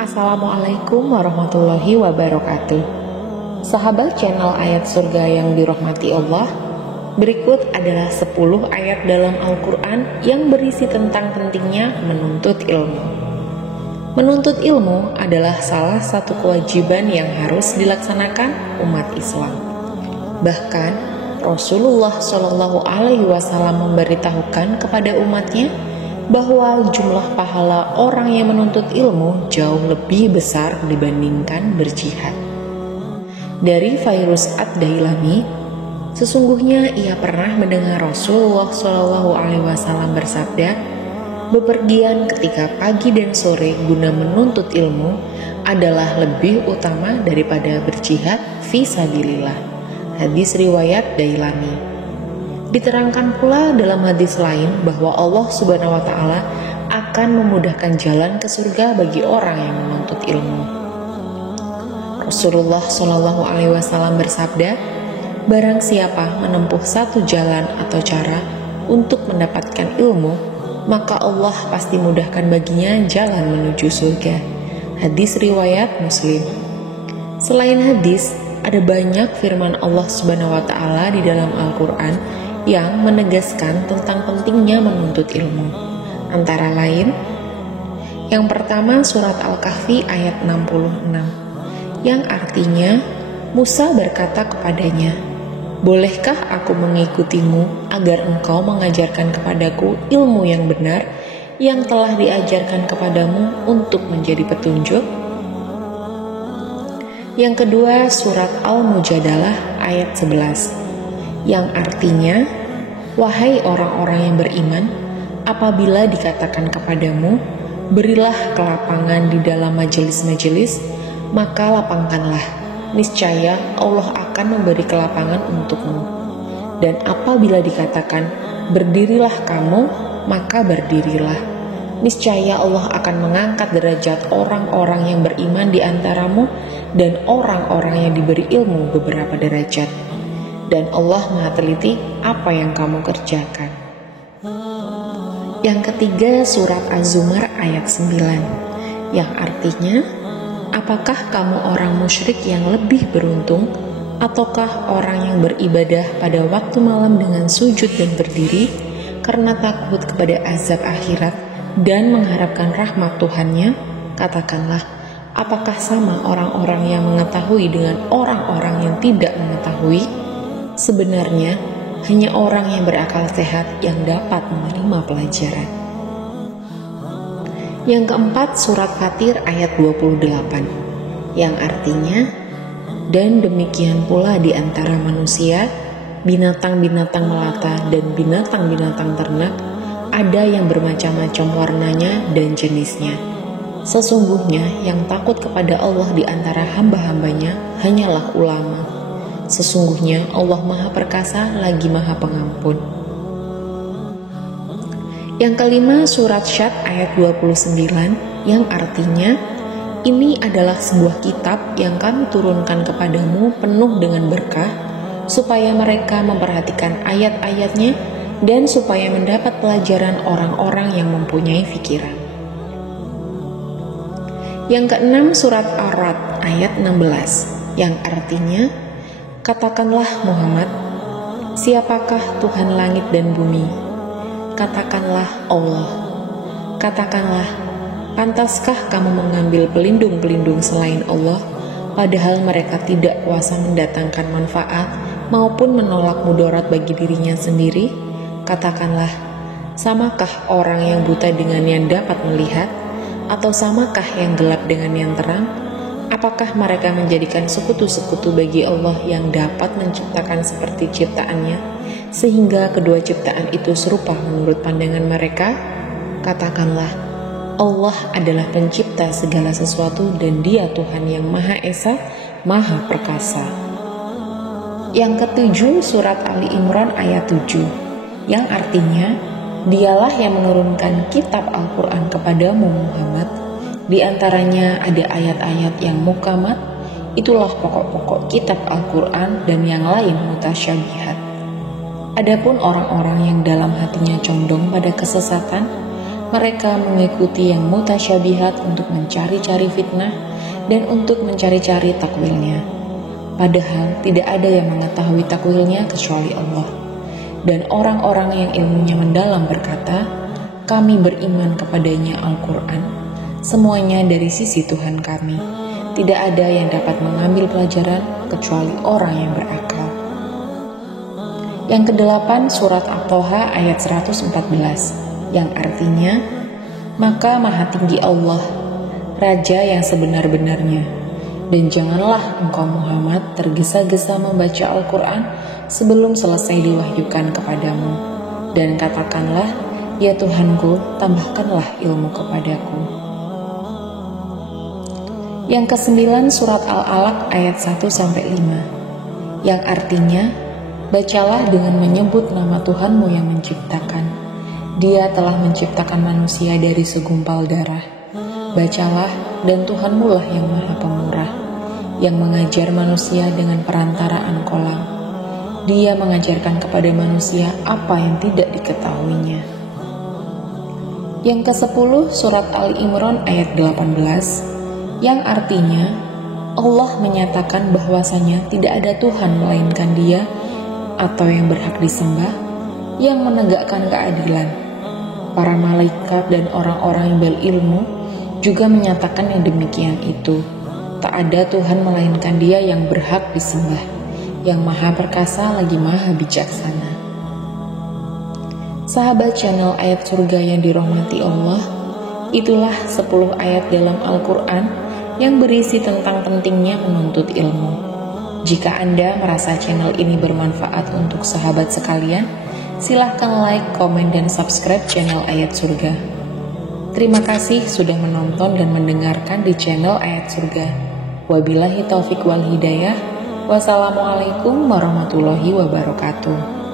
Assalamualaikum warahmatullahi wabarakatuh. Sahabat channel Ayat Surga yang dirahmati Allah, berikut adalah 10 ayat dalam Al-Quran yang berisi tentang pentingnya menuntut ilmu. Menuntut ilmu adalah salah satu kewajiban yang harus dilaksanakan umat Islam. Bahkan Rasulullah SAW memberitahukan kepada umatnya bahwa jumlah pahala orang yang menuntut ilmu jauh lebih besar dibandingkan berjihad. Dari Fairuz Ad-Dailami, sesungguhnya ia pernah mendengar Rasulullah SAW bersabda, bepergian ketika pagi dan sore guna menuntut ilmu adalah lebih utama daripada berjihad fi sabilillah. Hadis riwayat Dailami. Diterangkan pula dalam hadis lain bahwa Allah Subhanahu wa Ta'ala akan memudahkan jalan ke surga bagi orang yang menuntut ilmu. Rasulullah SAW bersabda, barang siapa menempuh satu jalan atau cara untuk mendapatkan ilmu, maka Allah pasti mudahkan baginya jalan menuju surga. Hadis riwayat Muslim. Selain hadis, ada banyak firman Allah Subhanahu wa Ta'ala di dalam Al-Quran yang menegaskan tentang pentingnya menuntut ilmu. Antara lain, yang pertama surat Al-Kahfi ayat 66, yang artinya Musa berkata kepadanya, bolehkah aku mengikutimu agar engkau mengajarkan kepadaku ilmu yang benar yang telah diajarkan kepadamu untuk menjadi petunjuk? Yang kedua surat Al-Mujadalah ayat 11, yang artinya, wahai orang-orang yang beriman, apabila dikatakan kepadamu, berilah kelapangan di dalam majelis-majelis, maka lapangkanlah, niscaya Allah akan memberi kelapangan untukmu. Dan apabila dikatakan, berdirilah kamu, maka berdirilah, niscaya Allah akan mengangkat derajat orang-orang yang beriman di antaramu dan orang-orang yang diberi ilmu beberapa derajat. Dan Allah Maha teliti apa yang kamu kerjakan. Yang ketiga surat Az-Zumar ayat 9, yang artinya, apakah kamu orang musyrik yang lebih beruntung, ataukah orang yang beribadah pada waktu malam dengan sujud dan berdiri karena takut kepada azab akhirat dan mengharapkan rahmat Tuhannya? Katakanlah, apakah sama orang-orang yang mengetahui dengan orang-orang yang tidak mengetahui? Sebenarnya, hanya orang yang berakal sehat yang dapat menerima pelajaran. Yang keempat, surat Fatir ayat 28, yang artinya, dan demikian pula di antara manusia, binatang-binatang melata dan binatang-binatang ternak, ada yang bermacam-macam warnanya dan jenisnya. Sesungguhnya yang takut kepada Allah di antara hamba-hambanya hanyalah ulama. Sesungguhnya Allah Maha Perkasa lagi Maha Pengampun. Yang kelima surat Syad ayat 29, yang artinya, ini adalah sebuah kitab yang kami turunkan kepadamu penuh dengan berkah, supaya mereka memperhatikan ayat-ayatnya dan supaya mendapat pelajaran orang-orang yang mempunyai pikiran. Yang keenam surat Ar-Ra'd ayat 16, yang artinya, katakanlah Muhammad, siapakah Tuhan langit dan bumi? Katakanlah Allah. Katakanlah, pantaskah kamu mengambil pelindung-pelindung selain Allah, padahal mereka tidak kuasa mendatangkan manfaat maupun menolak mudarat bagi dirinya sendiri? Katakanlah, samakah orang yang buta dengan yang dapat melihat? Atau samakah yang gelap dengan yang terang? Apakah mereka menjadikan sekutu-sekutu bagi Allah yang dapat menciptakan seperti ciptaannya, sehingga kedua ciptaan itu serupa menurut pandangan mereka? Katakanlah, Allah adalah pencipta segala sesuatu dan Dia Tuhan yang Maha Esa, Maha Perkasa. Yang ketujuh surat Ali Imran ayat 7, yang artinya, Dialah yang menurunkan kitab Al-Quran kepadamu Muhammad. Di antaranya ada ayat-ayat yang muhkamat, itulah pokok-pokok kitab Al-Quran, dan yang lain mutasyabihat. Adapun orang-orang yang dalam hatinya condong pada kesesatan, Mereka mengikuti yang mutasyabihat untuk mencari-cari fitnah dan untuk mencari-cari takwilnya. Padahal tidak ada yang mengetahui takwilnya kecuali Allah. Dan orang-orang yang ilmunya mendalam berkata, kami beriman kepadanya Al-Quran, semuanya dari sisi Tuhan kami. Tidak ada yang dapat mengambil pelajaran kecuali orang yang berakal. Yang kedelapan, surat At-Thaha ayat 114. Yang artinya, maka maha tinggi Allah, Raja yang sebenar-benarnya, dan janganlah engkau Muhammad tergesa-gesa membaca Al-Quran sebelum selesai diwahyukan kepadamu, dan katakanlah, ya Tuhanku, tambahkanlah ilmu kepadaku. Yang kesembilan, surat Al-Alaq ayat 1-5, yang artinya, bacalah dengan menyebut nama Tuhanmu yang menciptakan. Dia telah menciptakan manusia dari segumpal darah. Bacalah, dan Tuhanmu lah yang maha pemurah, yang mengajar manusia dengan perantaraan kolam. Dia mengajarkan kepada manusia apa yang tidak diketahuinya. Yang ke-10, surat Ali Imran ayat 18, yang artinya, Allah menyatakan bahwasanya tidak ada Tuhan melainkan Dia atau yang berhak disembah, yang menegakkan keadilan. Para malaikat dan orang-orang yang berilmu juga menyatakan yang demikian itu. Tak ada Tuhan melainkan Dia yang berhak disembah, yang maha perkasa lagi maha bijaksana. Sahabat channel Ayat Surga yang dirahmati Allah, itulah 10 ayat dalam Al-Quran yang berisi tentang pentingnya menuntut ilmu. Jika Anda merasa channel ini bermanfaat untuk sahabat sekalian, silahkan like, komen, dan subscribe channel Ayat Surga. Terima kasih sudah menonton dan mendengarkan di channel Ayat Surga. Wabillahi taufik wal hidayah. Wassalamualaikum warahmatullahi wabarakatuh.